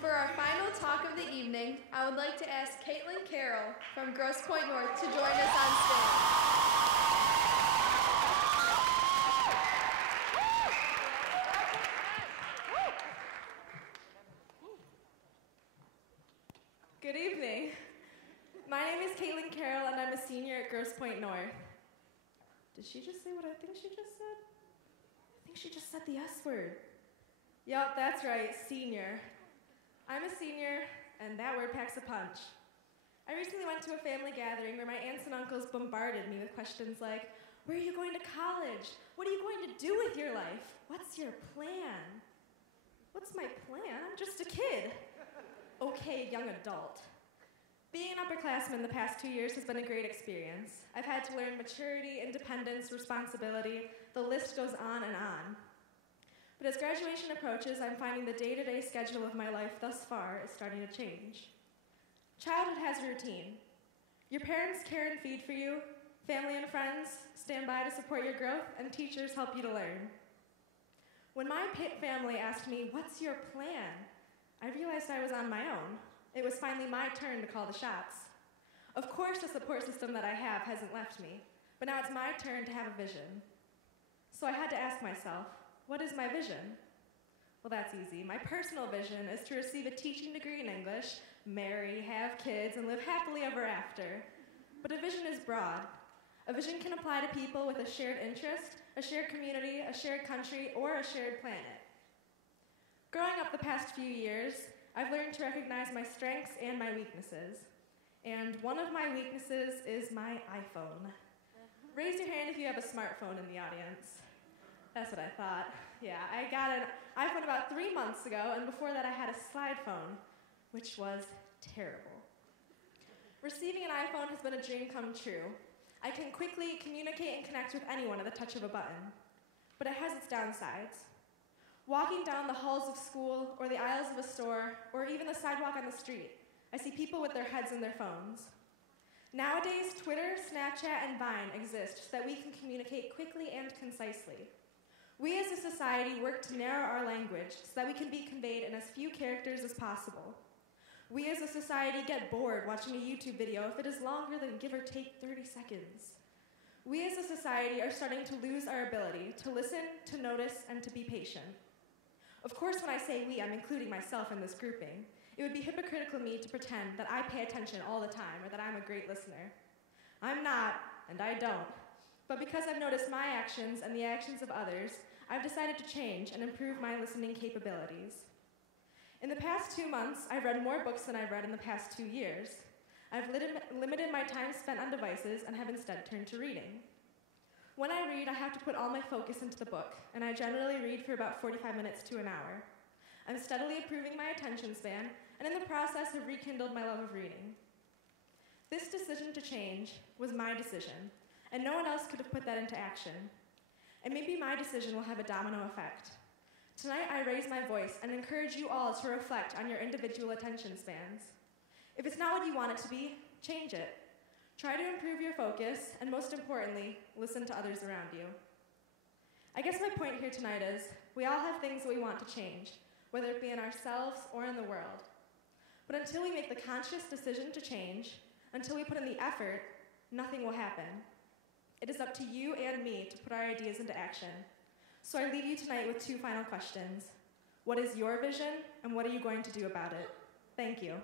for our final talk of the evening, I would like to ask Katelyn Carroll from Grosse Pointe North to join us on stage. Good evening. My name is Katelyn Carroll, and I'm a senior at Grosse Pointe North. Did she just say what I think she just said? I think she just said the S word. Yup, that's right, senior. I'm a senior, and that word packs a punch. I recently went to a family gathering where my aunts and uncles bombarded me with questions like, where are you going to college? What are you going to do with your life? What's your plan? What's my plan? I'm just a kid. Okay, young adult. Being an upperclassman the past 2 years has been a great experience. I've had to learn maturity, independence, responsibility. The list goes on and on. But as graduation approaches, I'm finding the day-to-day schedule of my life thus far is starting to change. Childhood has a routine. Your parents care and feed for you, family and friends stand by to support your growth, and teachers help you to learn. When my family asked me, what's your plan? I realized I was on my own. It was finally my turn to call the shots. Of course, the support system that I have hasn't left me, but now it's my turn to have a vision. So I had to ask myself, what is my vision? Well, that's easy. My personal vision is to receive a teaching degree in English, marry, have kids, and live happily ever after. But a vision is broad. A vision can apply to people with a shared interest, a shared community, a shared country, or a shared planet. Growing up the past few years, I've learned to recognize my strengths and my weaknesses. And one of my weaknesses is my iPhone. Raise your hand if you have a smartphone in the audience. That's what I thought. Yeah, I got an iPhone about 3 months ago, and before that I had a slide phone, which was terrible. Receiving an iPhone has been a dream come true. I can quickly communicate and connect with anyone at the touch of a button. But it has its downsides. Walking down the halls of school, or the aisles of a store, or even the sidewalk on the street, I see people with their heads in their phones. Nowadays, Twitter, Snapchat, and Vine exist so that we can communicate quickly and concisely. We as a society work to narrow our language so that we can be conveyed in as few characters as possible. We as a society get bored watching a YouTube video if it is longer than give or take 30 seconds. We as a society are starting to lose our ability to listen, to notice, and to be patient. Of course, when I say we, I'm including myself in this grouping. It would be hypocritical of me to pretend that I pay attention all the time or that I'm a great listener. I'm not, and I don't. But because I've noticed my actions and the actions of others, I've decided to change and improve my listening capabilities. In the past 2 months, I've read more books than I've read in the past 2 years. I've limited my time spent on devices and have instead turned to reading. When I read, I have to put all my focus into the book, and I generally read for about 45 minutes to an hour. I'm steadily improving my attention span, and in the process have rekindled my love of reading. This decision to change was my decision, and no one else could have put that into action. And maybe my decision will have a domino effect. Tonight I raise my voice and encourage you all to reflect on your individual attention spans. If it's not what you want it to be, change it. Try to improve your focus, and most importantly, listen to others around you. I guess my point here tonight is, we all have things that we want to change, whether it be in ourselves or in the world. But until we make the conscious decision to change, until we put in the effort, nothing will happen. It is up to you and me to put our ideas into action. So I leave you tonight with 2 final questions. What is your vision, and what are you going to do about it? Thank you.